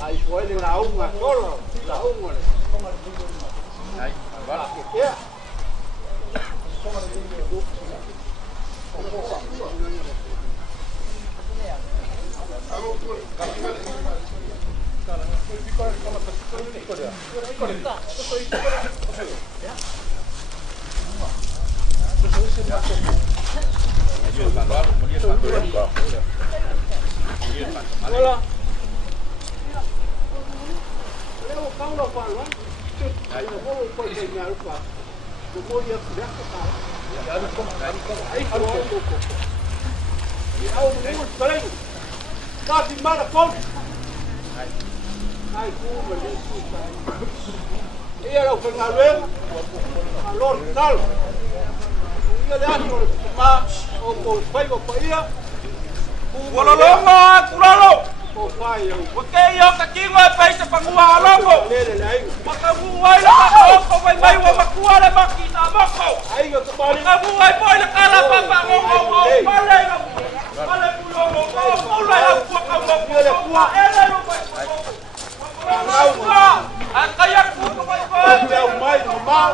Ai foi de la unga solo, la unga. Ai, va. Ya. Hola. Leo kau lo pa lo. Ai mo ko ke nya lo pa. Mo ya ya ka. Ya lo ko ai ko ko ko. Au mo salen. Ka di mala kon. Ai ku me le su pa. Ia lo ko na lo. Alor tal. Ia de aso ma o ko pai ko pa ia. Wala longo, kulalo. Ko pai yo. Oke, yo kakingo e paisa pangua longo. Le ai. Makabuhay na ako, may may makuha na makita mo ko. Ai yo to pa. Makabuhay po na kala papa ko. Malay na. Malay po yo. Malay na po ka mo. Ele no pa. Ang kayak po ko may ko. Meu mai no mal.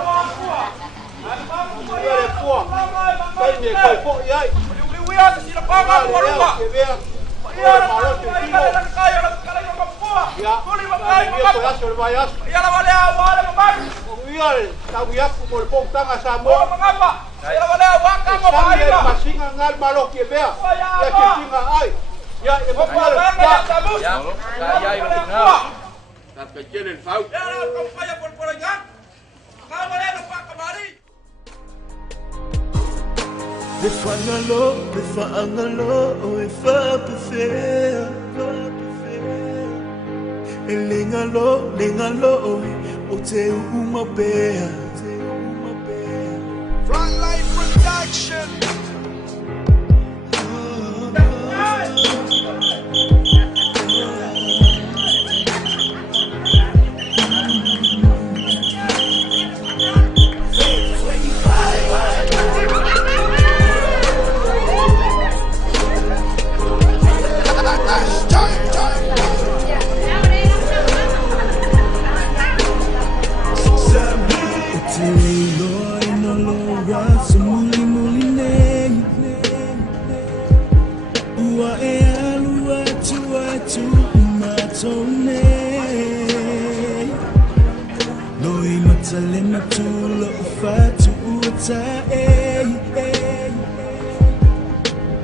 Ele po. Pai me ko po ai. Liwi-liwi sa sila pa ka po ba. Ya, malo que digo. Ya, yo pedazo del vallas. Ya la vale agua, la mamá. Mira, está muy como el pontán a Samo. Oh, mangapa. Ya la vale agua, como Sangre, baila. masing ang malo que vea. Ya que tinga ay. Ya, ya Vamos a ver, ya estamos. Ya, ya iba a final. Hasta quiere el FAU. Ya la acompaña por allá. Acá vale no pa kamari. Lingalo, o te uma bear. Frontline Production.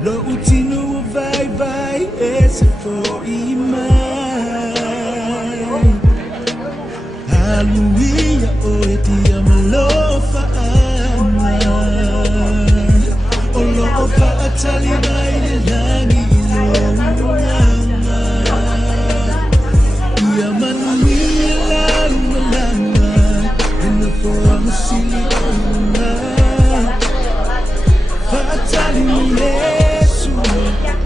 Lo utino vai esse foi mai. Hallelujah, oh dia malofa ama. Olofa atali mai langi ilonganga. Ia manuia langa, ina for musili ona. Fatali Yesu,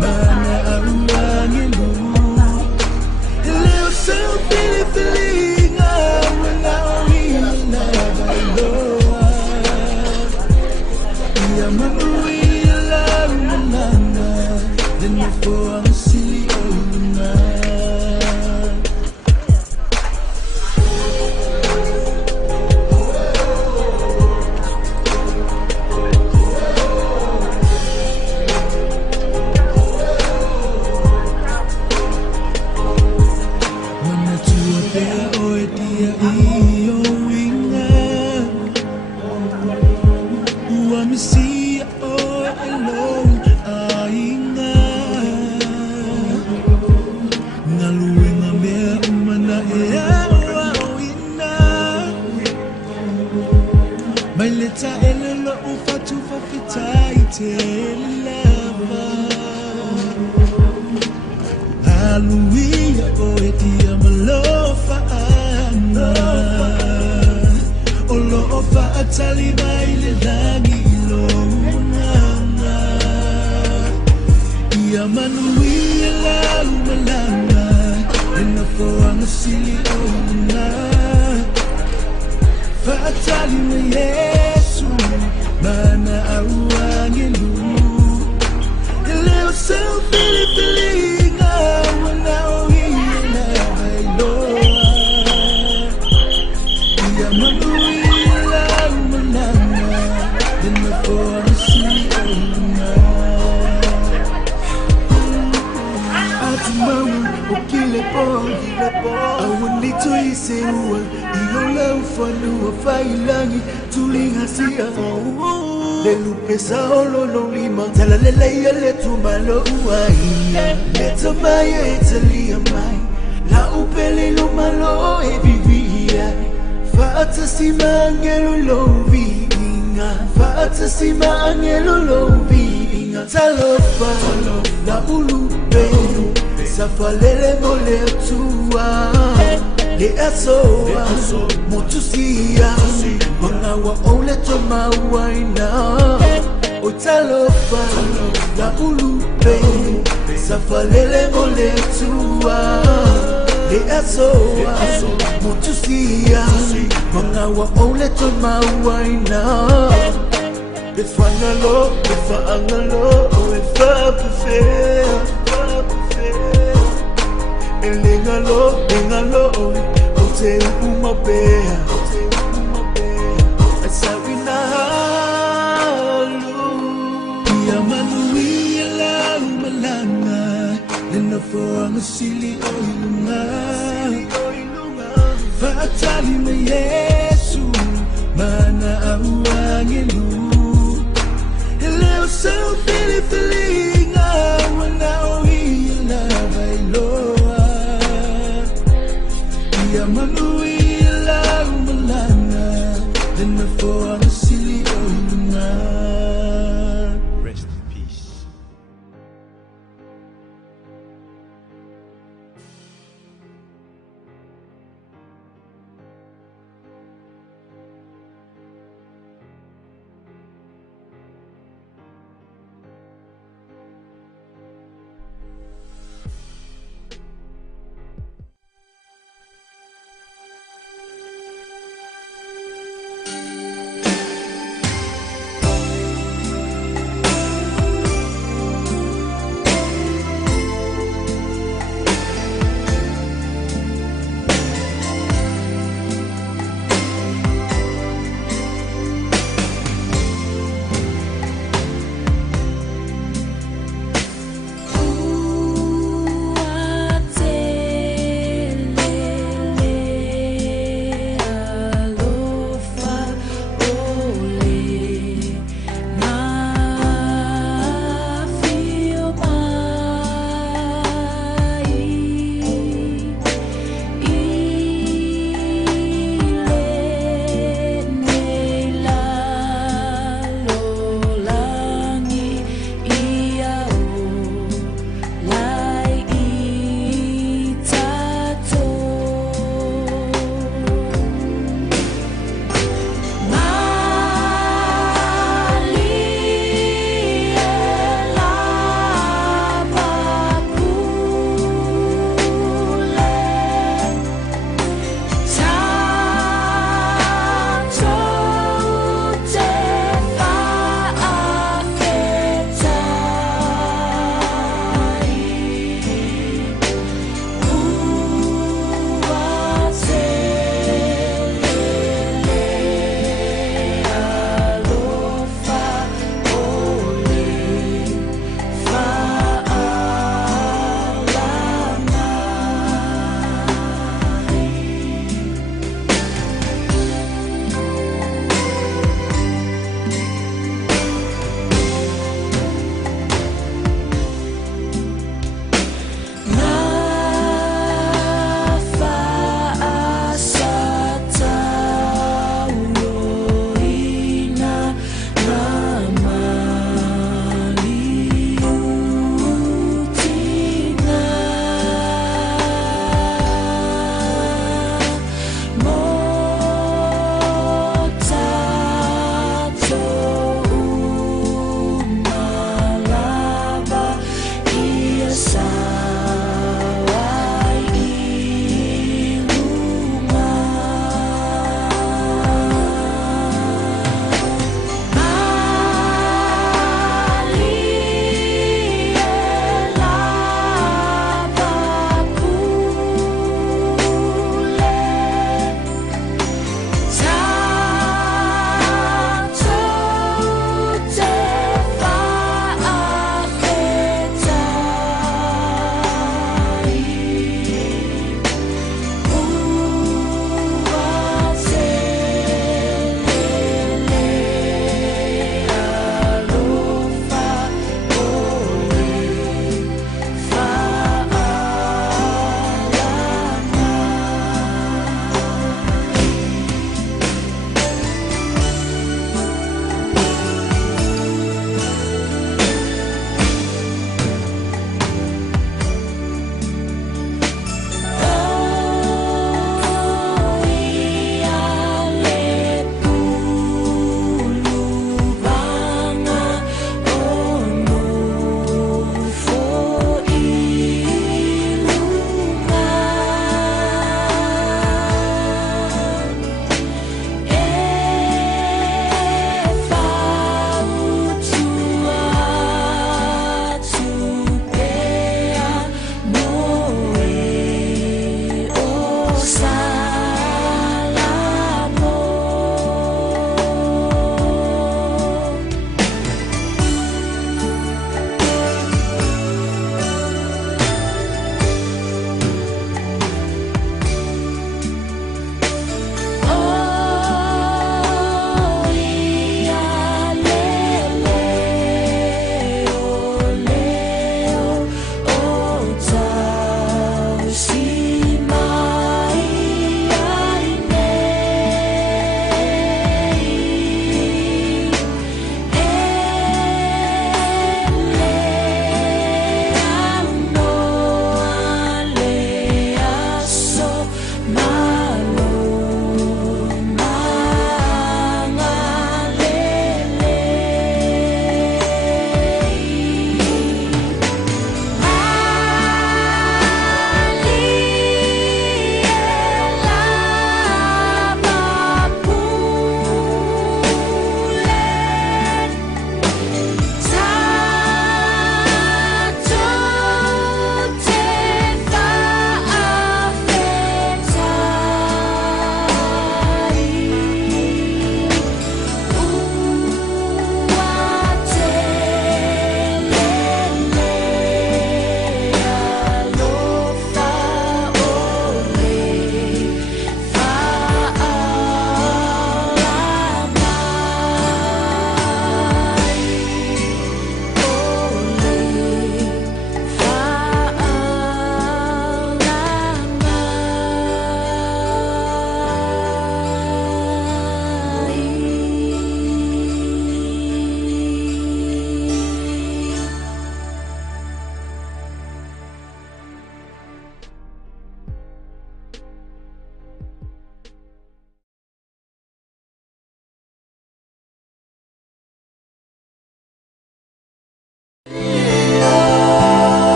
mana aruangi lu. Leo seu feelinga, wala ina bailoa. Ia manuia langa, ina for musili ona. Hallelujah, oh dia malofa ana. Olofa atali baile langi ilonganga. Ia manuia lalu malanga. Ena foanga sili ona. Fatali na Yesu, mana aruangi lu. Leo seu feelinga, wala Tumamu okile po awunito isewa iyola ufanu wafailangi tulingasia lelupesa ololo lima talalele yale tumalo uai leta maya italia mai la upele lo malo ebibia fata sima angelo lovi inga fata sima angelo lovi inga talofa la ulupe safalele mole tua le asoa motusia mangawa ole toma waina otalofa la ulupe safalele mole tua le asoa motusia mangawa ole toma waina Befanalo, befaangalo, befaangalo Elengalo, engalo, ote umabea Asawinahalu Yamanui alalu malanga Lenafo ang sili o ilunga Fatali na Yesu Mana awang ilu Hello, so feeling I wanna heal bailoa Yamanuila umalana Then before I'm silly oilunga Rest in peace.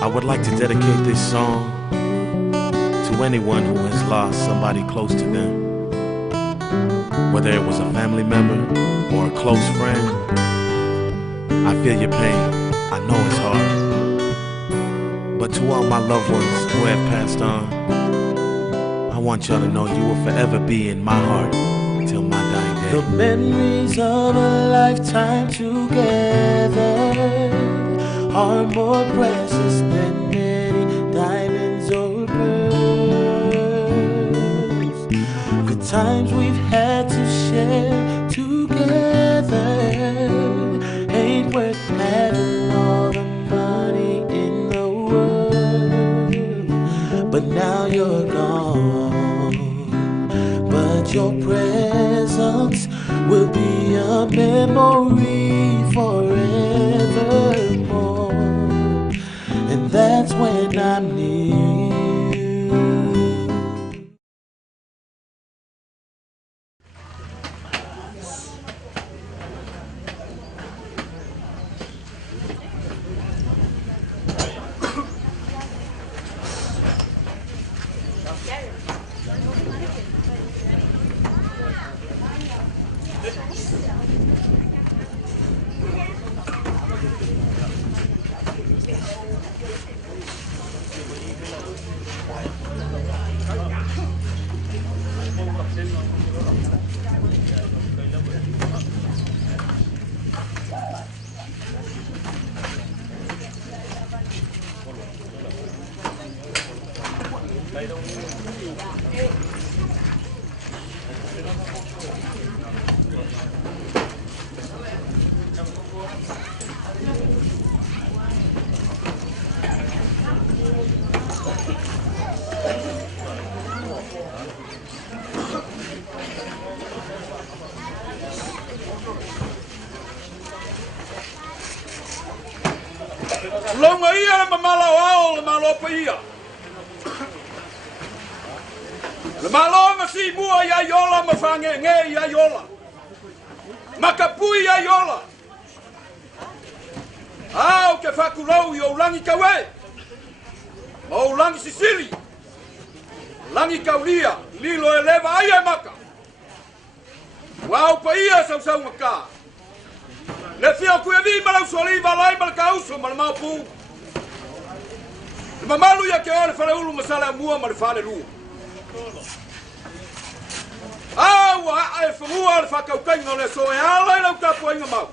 I would like to dedicate this song to anyone who has lost somebody close to them, whether it was a family member or a close friend. I feel your pain, I know it's hard, but to all my loved ones who have passed on, I want y'all to know you will forever be in my heart till my dying day. The memories of a lifetime together are more precious than many diamonds or pearls. The times we've had to share together ain't worth having all the money in the world. But now you're gone, but your presence will be a memory forevermore. And that's when I'm near you. Longa ia le mamala ao le malo pa ia. Le malo ma si mua ia yola ma fange nge ia yola. Makapui ia yola. Au ke fakulau i o langi kawe. Ma o langi Sisili. Langi kaulia, lilo e leva ai e maka. Wau pa ia sau maka. Le fia ku e vi malau soli valai mal kauso mal mau pu. Le mamalu ya ke ole fale ulu masala mua mal fale lu. Awa e fumua le fakau kainga le so e ala le uta poinga mau.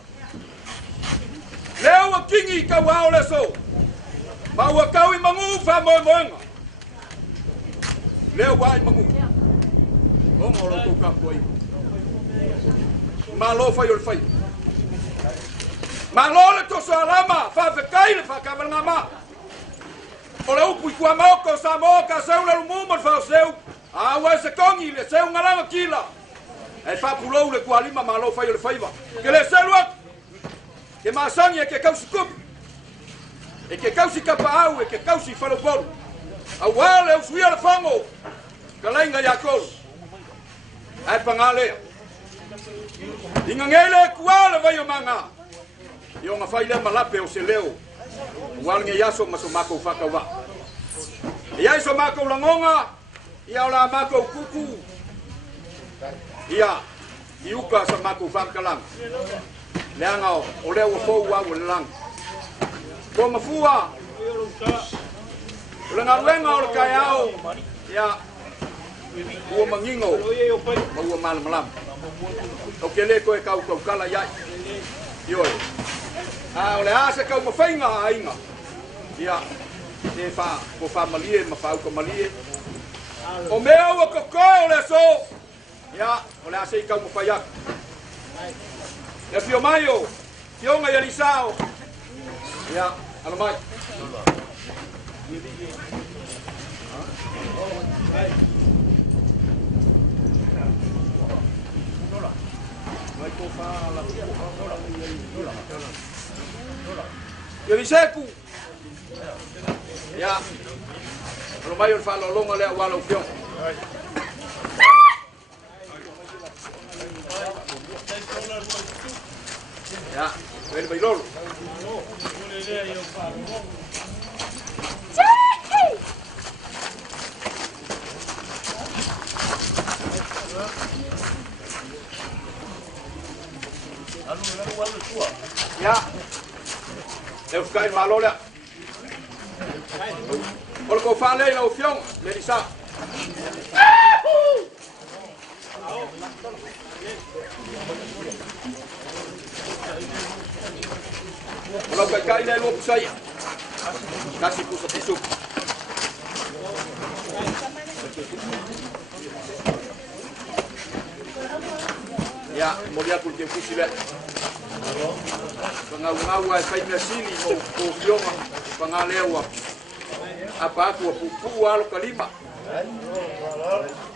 Leo wa kingi ka wao le so. Ma wa kau I mangu fa mo mo. Leo wa I mangu. O mo lo to ka koi. Ma lo fa yo fa. Ma lo le to so alama fa fe kai le fa ka nga ma. O le upu ku ma ko sa mo ka sa una lu mo fa seu. A wa se kongi le seu ngala kila. E fa pulo le ku alima ma lo fa yo le fa. Ke le selwa ke masangi e ke kausi kupi e ke kausi kapau e ke kausi falopolu a wale o suia le fango ka lainga ya kolo ai pangale inga ngele kuala vai o manga yo nga faile malape o se leo wale nge yaso maso mako faka wa ia iso mako langonga ia ola mako kuku ia iuka sa mako faka lang leanga o leo o fou wa o lang ko mafua o lenga wenga o kai ao ya o mangingo ma o mal malam o ke le ko e kau kala ya yo a o le asa kau mafainga ainga ya e fa ko fa malie ma fa ko malie o meu o ko o le so ya o le asa kau mafaya e fio maio, fio nga yalisao. Ya, ano mai. Yaliseku. Ya. Ano mai fa lo longa le walo fio. Ya, ven bailolo. Ya. Eu ficar malo le. Ol ko fa le no fiong, le disa. Kalau kai le lo saya. Kasih pusat isuk. Ya, molia por que fusile. Pangau-ngau ai fai na sili mo fioma, pangalewa. Apa aku pupu alo kalima.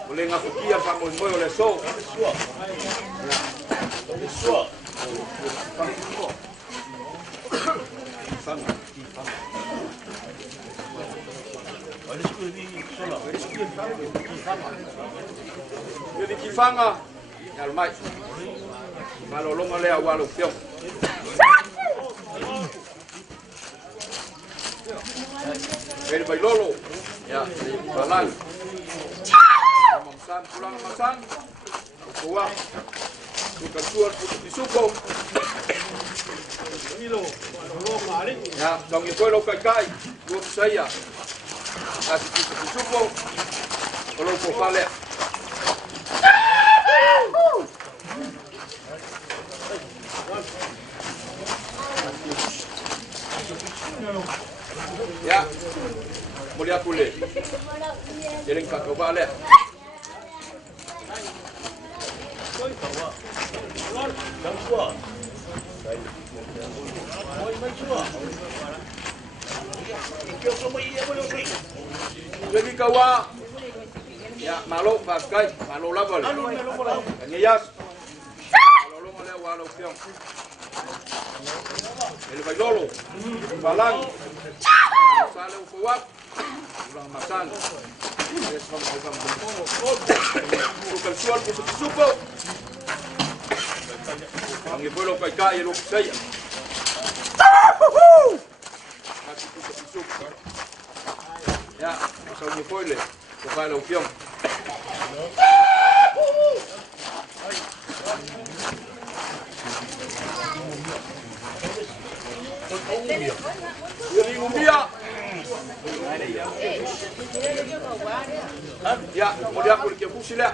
Boleh ngafukia pa mo mo le so. Ya. So. Jadi kifanga almai malo longa le awalo fiong el bailolo ya balal mamsan pulang mamsan kuwa bukan suar di suko ya dong itu lo kai gua saya kasih di suko kalau kau kale ya mulia kule jadi tak kau balik jadi kawa ya malo paskai malo labal ngiyas malo lo male walo fiong el bailolo balang sale ufuat ulang masan es bukan sual supo ang ipulo kay kaya lo saya ya sa ipulo ko kaya lo fiong Jadi umbia. Ya, kemudian aku ke fusila.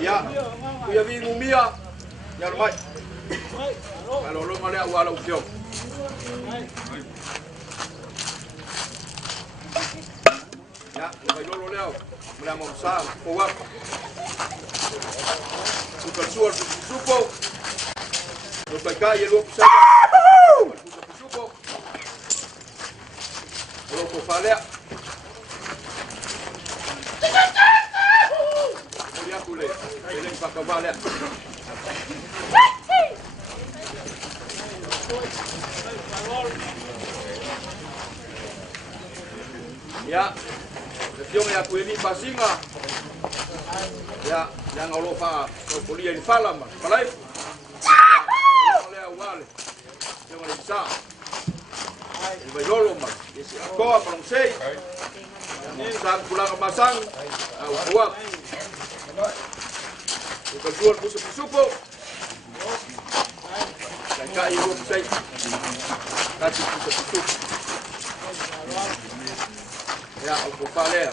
Ya, kuya vi ngumia. Ya mai. Kalau lo male awal upio. Ya, vai lo leo. Mula mo sa kuwa. Suka suar supo. Lo pai kai lo sa. Supo. Lo ko falea. Mulia kule. Ele pakavale. Ya, yung ya kuini pasinga. Ya, yang olofa kuliah di falam, palai. Oleh awal. Yang bisa. Ibai lolo mas. Yesi ako apang sei. Yang sang pulang masang. Awak. Bukan jual busuk-busuk. Dan kai lu sei. Kasih busuk-busuk. Ya, aku falea.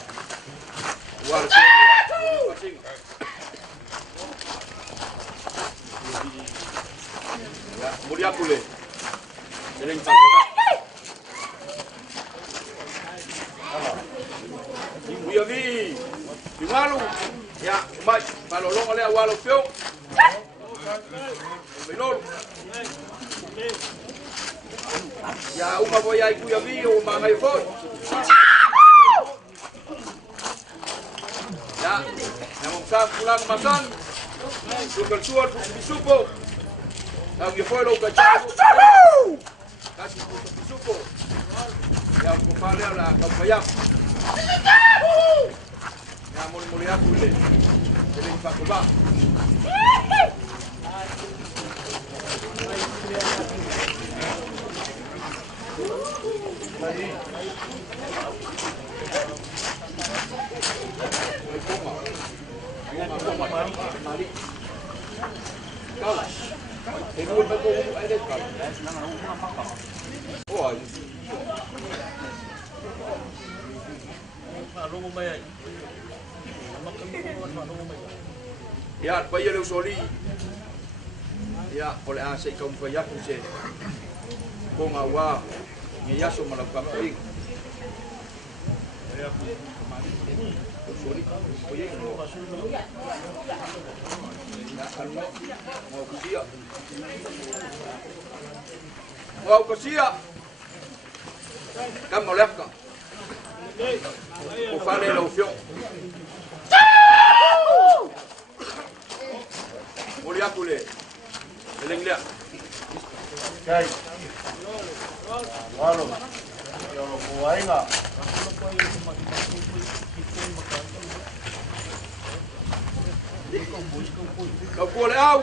Warga pasing. Ya, mulia kule. Sering tak. Mulia vi. Di malu. Ya, baik. Kalau lo oleh awal film. Belum. Ya, uma boya iku ya vi, uma ngai foi. Ya, yang usah pulang masan, suka suar bisupo, yang dia foi lo kacau, kasih bisupo, yang kepala lah kapayak, yang mulia boleh, jadi pak kubah. Ya, payah lu soli. Ya, oleh asyik kaum payah tu se. Kong awa, ngiyaso melakukan ping. Soli, payah lu. Mau kesia. Mau kesia. Kamu mau lihat kak? Kufale lo fiong. Mulia kule. Eleng lihat. Kai. Walo. Yo lo kuai enggak? Kau boleh au.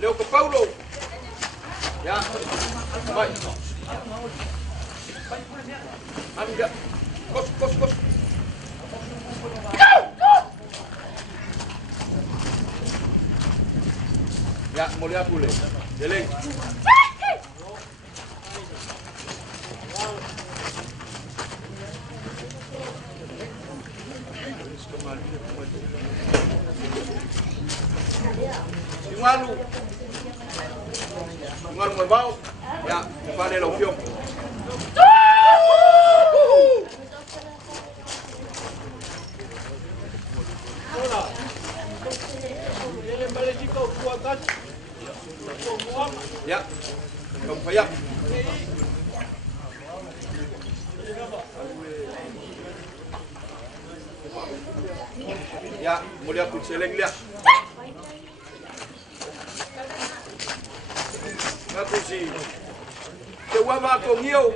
Leo ke Paulo. Ya. Baik. Anda. Kos. Ya, mulia boleh. Jeleng. Singalu mau bau. Ya, pada lo fiong. Ya, kamu payah. Ya, mulia pun seleng lihat. Aku si, sewa aku ngiu.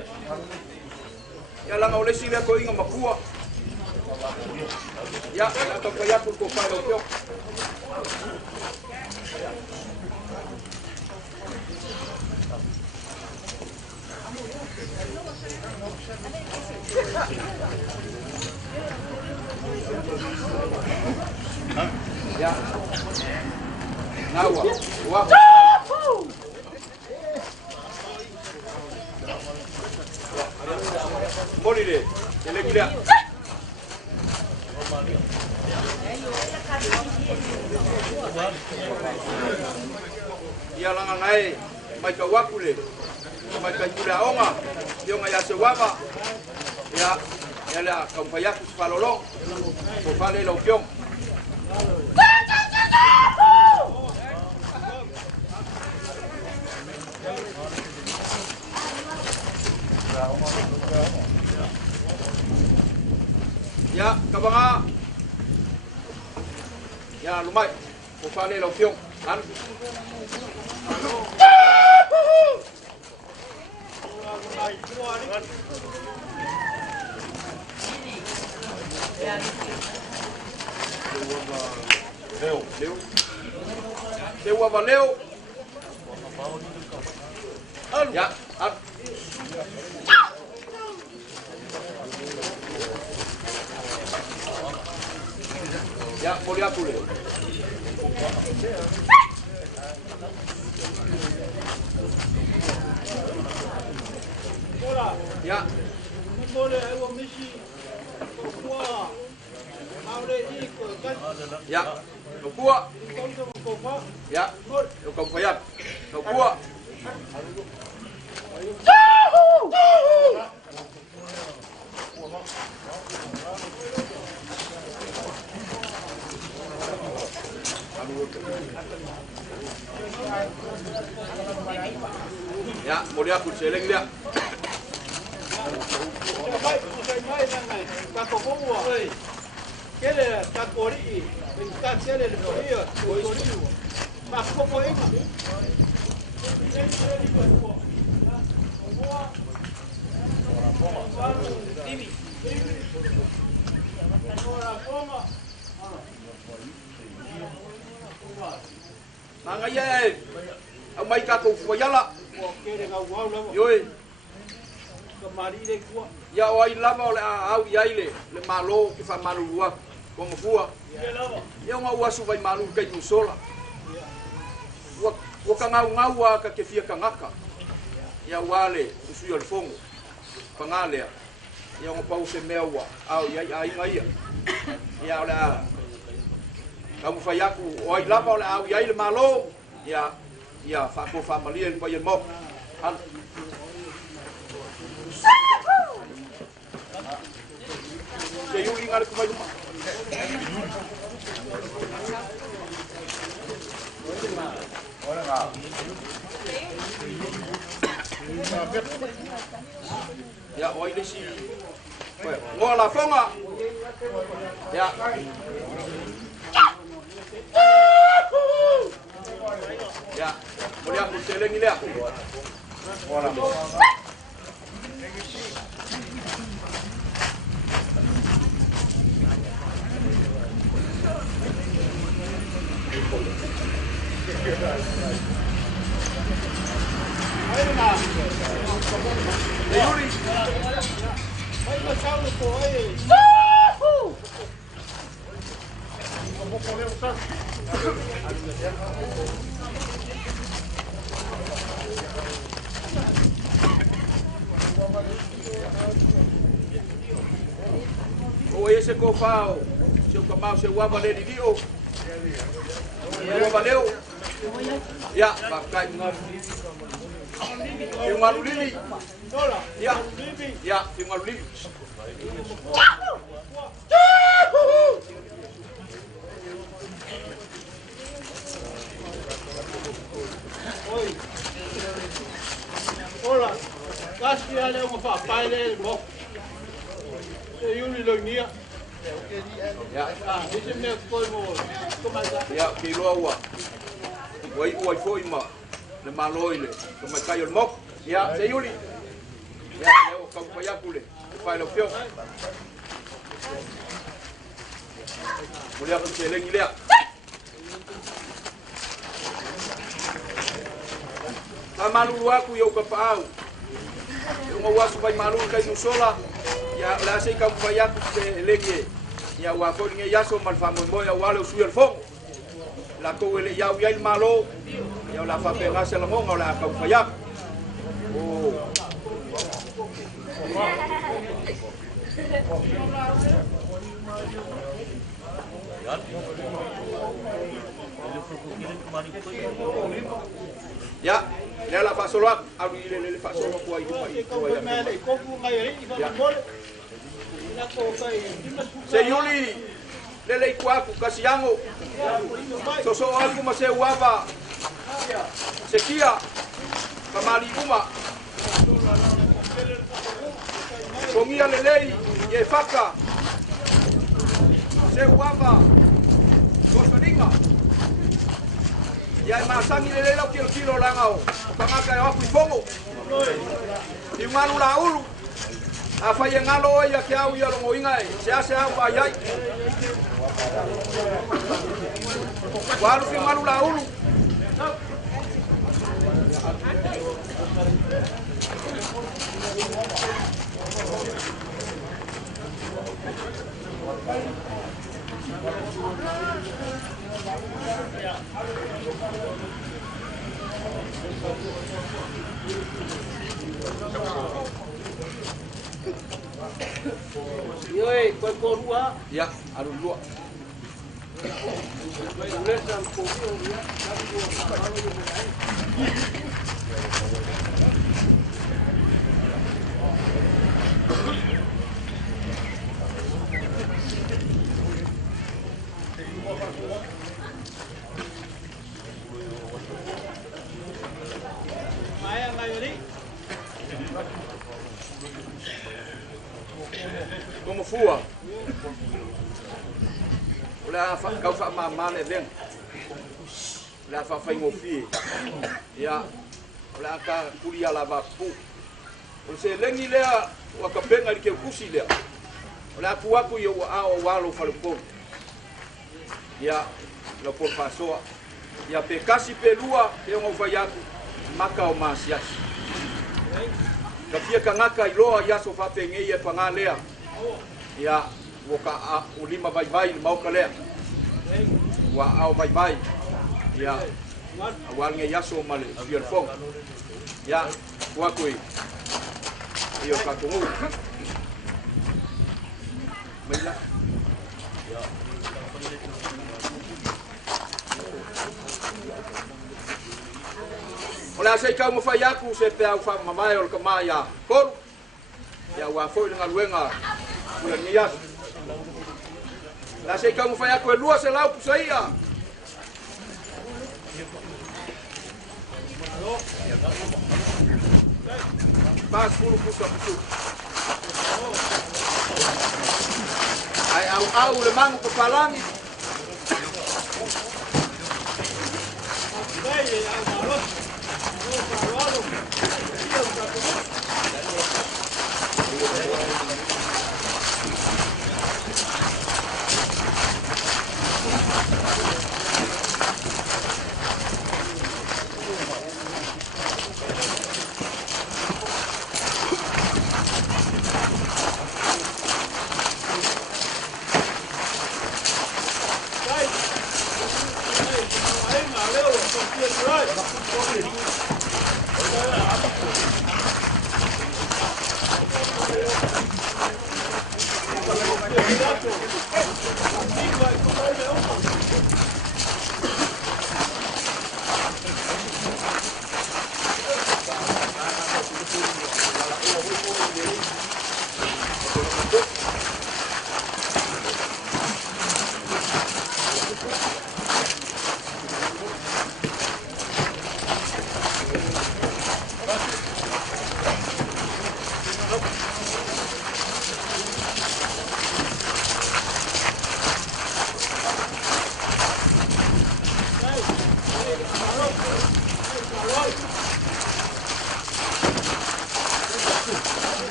Ya lang oleh sila ko ingat makua. Ya, atau payah pun ko payah lo. Ya, nawa, wah. Boleh deh. Selengi lea. Ia langa ngai mai ka wakule. Mai ka kula onga. Yo ngai ase wama. Ya la kampaya ku falolong. Ko fale lo piong. Ya, kabanga. Ya, lumai. Ko fale lo piong. Kan. Leo. Sewa valeu. Ya, up. Ya, boleh aku le. Ya. Boleh aku misi. Wah. Ya. Nokua. Ya. Yo kampayat. Nokua. Ya, boleh aku seleng dia. Nangai ang may kakufayala. Yoi. Ya oi lava ole au yaile le malo ki fa malua ko mfua. Ya nga wasu vai malu kai musola. Wa ka ngau ka ke fia kangaka. Ya wale usu yo fongo. Pangale. Ya nga pau se mewa au ya ai ngai. Ya ola. Kamu fayaku oi lava ole au yaile malo. Ya fa ko familia ko yen mo. Saya ingat ke rumah. Ya, oi desi. Ngô là phong ạ. Ya. Ya, boleh aku seleng ini ya. O esse cofal, seu camau, seu avalê de dio. O avaleu. Ya, pakai yung malulili. Ya, ya, yung malulili. Hola, kasi ale mo pa paile mo. Yuli lonia. Ya, Ese me foi mo. ya, kilo awa. Wai foi ma. Le maloile, como cayó el moc. Ya, se yuli. Ya, leo kau payakule. Pai lo fio. Boleh aku seleng ile. Malu aku yo ka pau. Yo ngawas bai malu kai no sola. Ya la sei ka payaku se lenge. Ya wa ko nge yaso mal famo mo ya walo su el fong. La ko ele ya ya el malo. Ya la fa pega se la monga la ka payak. Oh. Ya, lela fasoloak alu ile fasolo kwa idu se yuli lele ikwaku kasiango soso aku mase wava sekia kamali uma komia lelei ye faka se wava kosaringa ya masangi lele lo kilo langau pangaka ya aku fongo di malu laulu apa yang ngalo ya kiau ya lo ngoingai sia apa yai walu di malu laulu Yoi, kau korua. ya alu luak como fua la fa kau fa mama le den la fa fa ngofi ya la ka kulia la va pu o se lengi le wa ka penga ke kusi le la tua ku yo a o walo fa le po ya lo por paso ya pe kasi pelua e ngo fa ya maka o masias ka fia ka ngaka iloa ya so fa pengi e pangalea ya woka ulima vai mau kalea wa au vai ya awal nge yaso male biar fong ya wa kui iyo katungu maila ola sei ka mo fayaku se pe au fa mamai ol kamaya kor ya wa foi nga luenga kuya nias la sei ka mo fayaku lua se lau pusaia pas pulu pusa pusu ai au le mangu kepalangi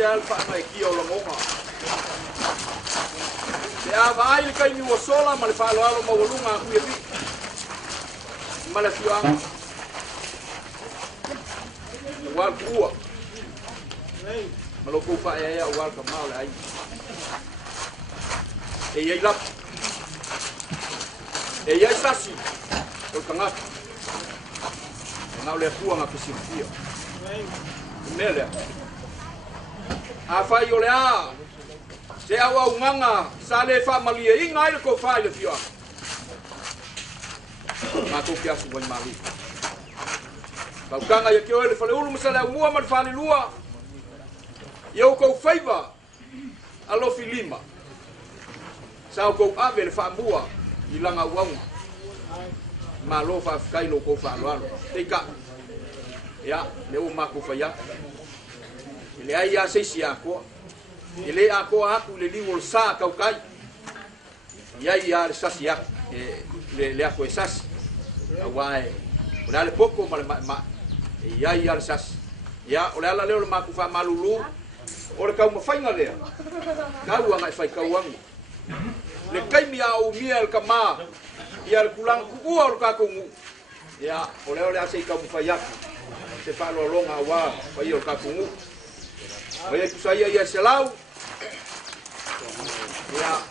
esse alfa mai ki o longa Le avai le kai ni sola ma le falo alo ma volunga ku yepi. Ma le fianga. Wal kuwa. Ma lo ku fa ya wal ka mau le ai. E ia lap. E ia sasi. O kanga. Ngau le kuanga pisifia. Mele. A fai o le a. Se awa unganga sa le fa malia inga ile ko fa le fio. Ma ko kia su wai mali. Ka kanga ye kio le fa le ulu msala mua ma fa ni lua. Yo ko faiva. Alo filima. Sa ko ave le fa mua ilanga wang. Ma lo fa kai lo ko fa lo. Tika. Ya, le o ma ko fa ya. Ile ai ya se sia ko. Ile ako aku le liwol sa kau kai. Ya ya sasi ya le ako sas. Awai. Ola le poko ma ya ya sas. Ya ola la le ma ku fa malulu. Ora kau ma fainga le. Kau anga fai kau ang. Le kai mi au miel kama. Ya kulang ku o ka ku. Ya ola se kau fa ya. Se fa lo longa wa fa yo ka ku. Olha que saya ia selau. Ya.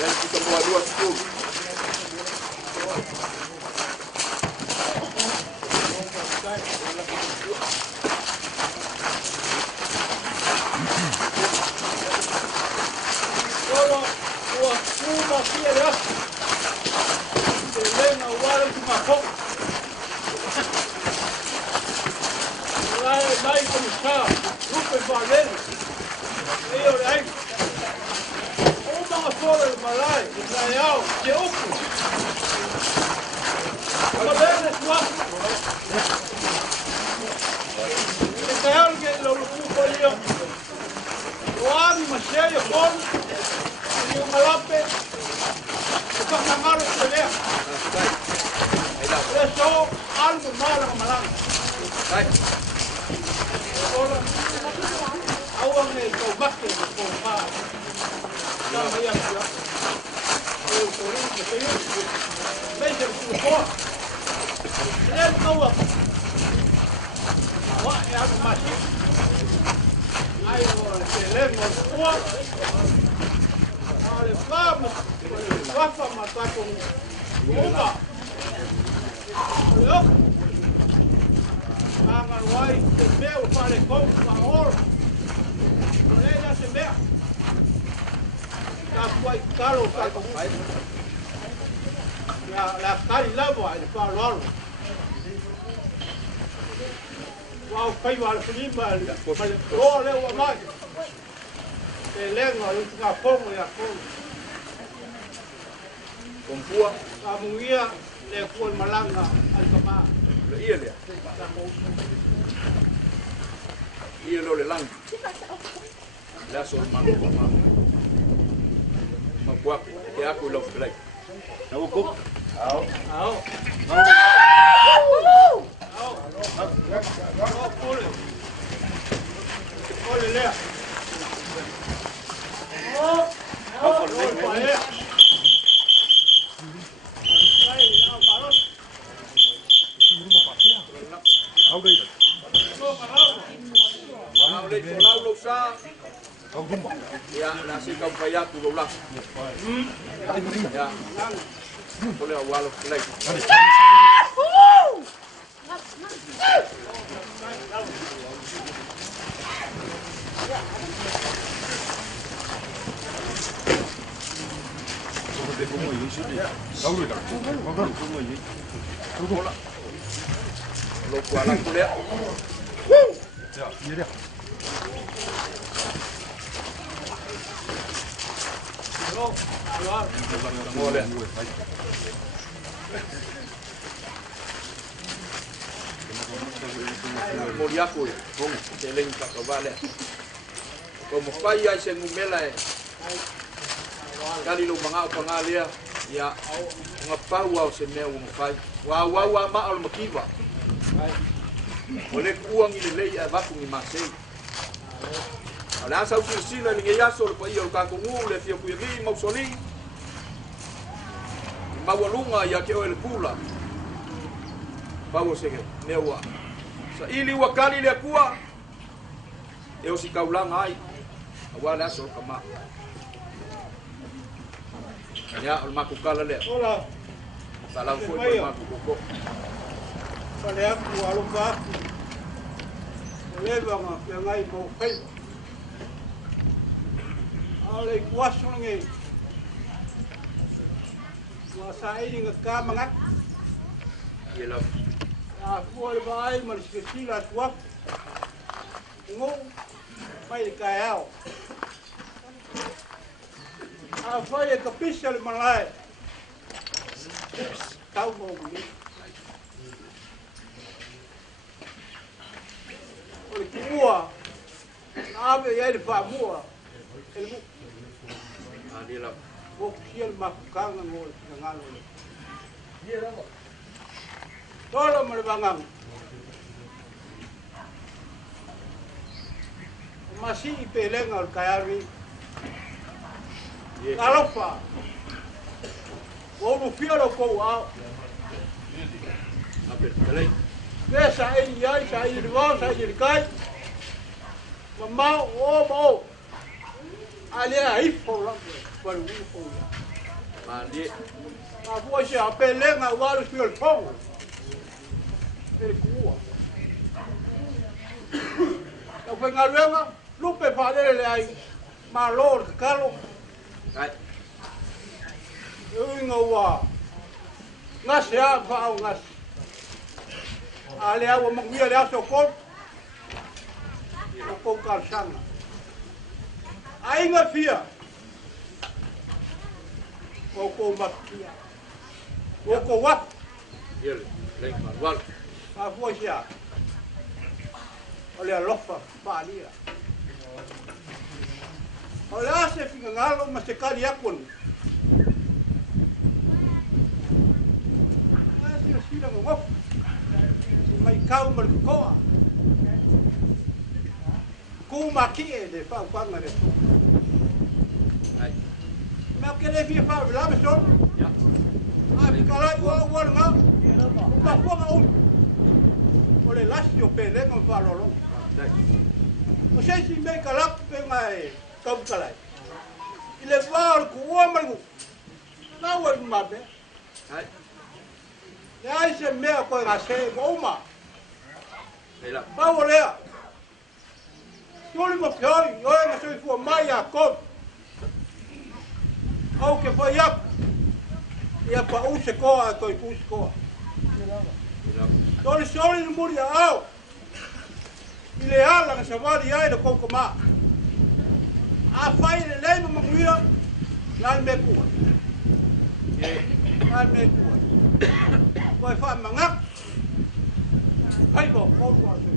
Dan kita buat dua sepuluh. Kalau buat rumah dia ya. Selena warung mabok. Dai come sta, rupe valere. Io dai. Uma fora do malai, Israel, que oco. Valere tua. Israel que lo ocupa io. Oami macheio con. E uma lape. E fa camaro pelea. Eso algo malo malai. Vai. Awang ni kau bakal kau faham. Kalau yang dia, kau orang kita macam tu. Lain kau apa? Awak yang masih, ayo selain semua. Kalau faham, apa mata kau ubah. Ayo. Angan wai te meu fare con favor. Non è da se mea. Ka quai caro ka ko. La cari lavo ai fa loro. Wow, kai wa le filima. O le wa mai. Te lengo lu ka pongo ya con. Con pua. Amuia le kuon malanga al kama. Iya le. Iya lo le lang. La sol mango ma. Ma kuap ke aku lo flek. Tahu kok? Ao. Ao. Olha le. Oh. Oh. Ya, nasi kau payah tu ulang. Ya, boleh awal lagi. Lo kuala kuliah. Ya, iya dia. Boleh. Moriaku, bom, teleng tak kebalik. Como pai ai se ngumela kali lo mangau pangalia ya ngapau au se meu ngfai. Wa ma al makiva. Oleh uang ini lei vaku ni masei. Ala sau sila ni ngia so pa iyo ka kungu le fia kuiri mausoli. Mawalunga ya ke oil pula. Bawo sege newa. Sa ili wakali le kua. E o si kaulang ai. Awala so kama. Ya ul makukala le. Ola. Salam foi makuko. Pale aku alumba. Leva nga ngai mo kai. Ale kuaso ngai. Kuasa ini ngaka mangat. Yela. Foi vai mas que la tua. Ngo mai kaao. Foi que pisa le malai. Tau mo ni. Olha que boa. Ave e ele faz boa. Ele Ali la. vou kiel makanga ngol ngalo. Tolo mo bangang. Masih ipeleng al kayari. Alofa. Vou fiero com a. Apel kalai. Dessa aí ai sai de volta sai de cai. Mamá o ali aí foram para o fogo. Mandi. A voz já peleng agora os fiel fogo. Ele cua. Eu venho a ver lupe para ele aí. Malor calo. Ai. Eu ingawa. Ngas ya fa ngas. Ale awa mangia le aso ko. Ko kalsanga. Ai nga fia. Ko makia. Ko wat. Yel. Leng wal. A voz já. Olha a lofa palia. Olha se fica ngalo mas se cari akon. Sila ngof. Mai kau mal koa. Ku maki de fa na de. Ai. Ma que le via fa la meson. Ya. Ah, ficará igual nga. Pa fo Olha lá se eu perder não falo long. Dai. Não sei se me calap pengai kau kalai. Ile var ku o mal. Na o mabe. Ai. Ya se me ko ngase goma. Ela. Ba olea. Yoli mo fiori, yo nga se fu mai a ko. Au que foi ya. Ya pa u se ko a ko i ko. Tole soli no muri ao. Ile ala nga savari ai do kokoma. A fai le le no maguia. Lan me ku. Lan me ku. Vai fa mangak. Ai bo ko wa se.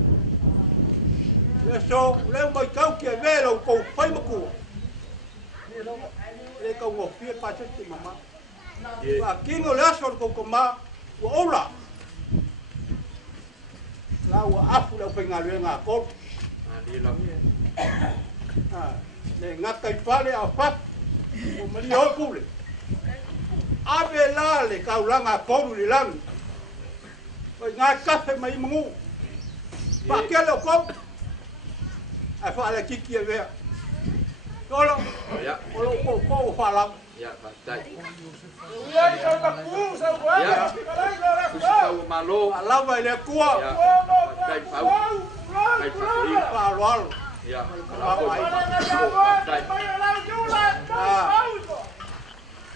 Le so le mai kau ke velo ko fai mo ku. Le ko ngo fie pa se mama. Wa kingo le so ko kokoma. Wa ola. Lau afu lau pengalu nga ko. Ali la. Le ngakai pale a fat. O mali ho pule. Ave la le kaulanga ko li lang. O nga kafe mai mungu. Pa ke lo ko. A fa la kiki e ver. Tolo. Ya. O ko fa la. Ya, dai. Ya sa ta ku sa wa. Ya. Kau malo. La va le kuwa. Ya. Dai pau. Dai pau. Pa lo. Ya. Dai.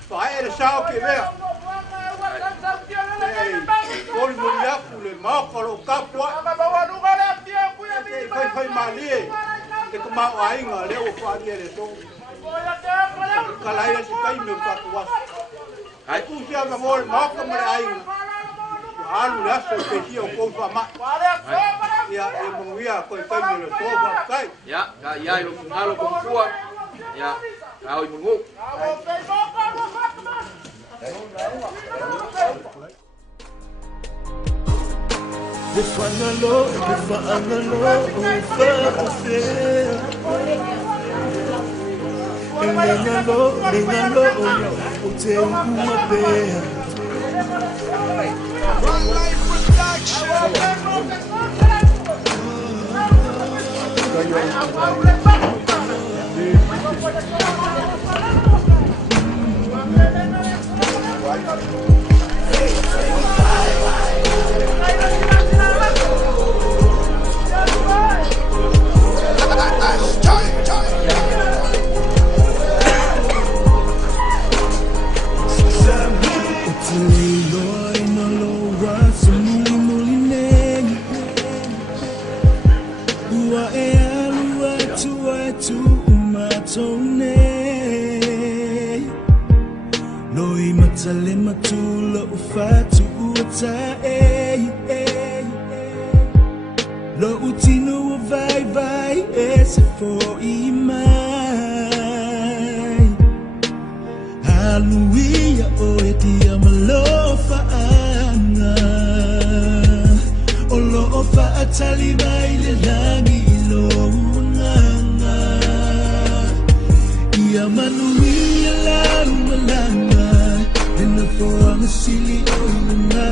Phải là sao kìa bé. Con người ác phụ lên máu có lỗ cắp quá. Phải mà đi. Cái có máu ai ngờ leo qua đi để xuống. Cái này là cái mình phát quá. Ai cũng xem mà ngồi máu có mà ai. Alu là số cái gì cũng có mà. Ya, em nghĩ coi cái mình là số vào cái. Ya, ya lo ngalo ko kuwa. Ya. Ai mungu. Lo utino wa vai vai ese for imai Hallelujah o etia malofa ana Olo ofa atali vai le langi ilo nganga Ia manuia la malanga Dena for amasili o ilunga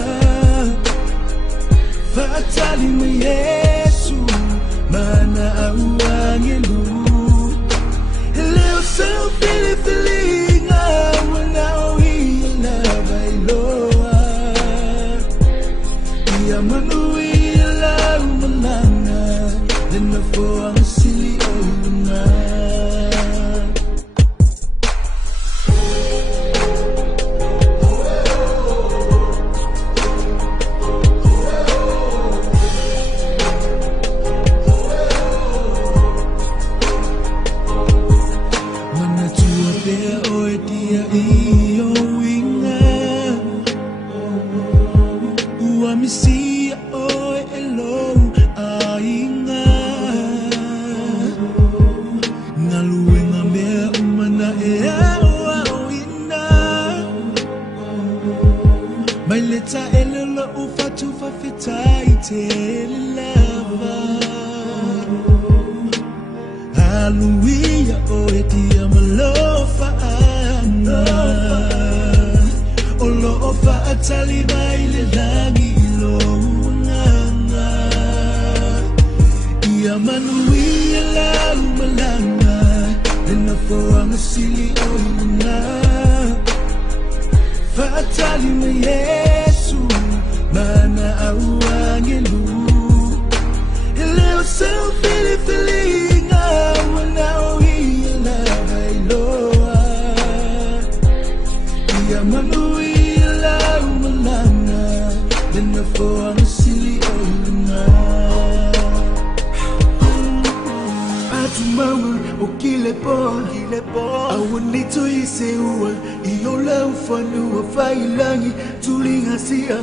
Fatali me Yesu mana awangelu Hello so feeling wana oila bailoa Ya manuila malanga Dena for amasili oilunga Misia oi elo ainga Ngaluenga mea umana ea oina Maileta elelo ufatu fafetai te lava Hallelujah oi dia malofa ana Olo ofa atali baile lagi Ia manuia la malanga Dena for amasili oina Fatali me Yesu mana awangelu Eleo so feeling wana oila bailoa Ia manuia la malanga Dena for amasili oina Mama, o kilepo Awanito iseua Iola ufanu wa failangi Tulinga siya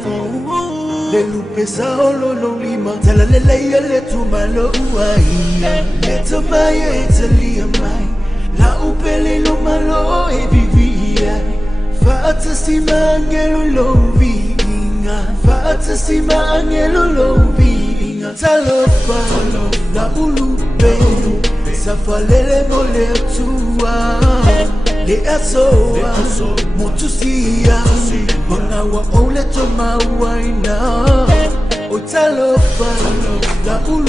Lelu pesa olo no lima Tala leleya letu malo uaia Leto maya etalia mai La upele lo malo e vivia Fata sima angelo lo vinga Fata sima angelo lo vinga Talofa la ulupe Safalele mole tua Le asoa Motusia Wana wa ole toma waina Otalofa La ulu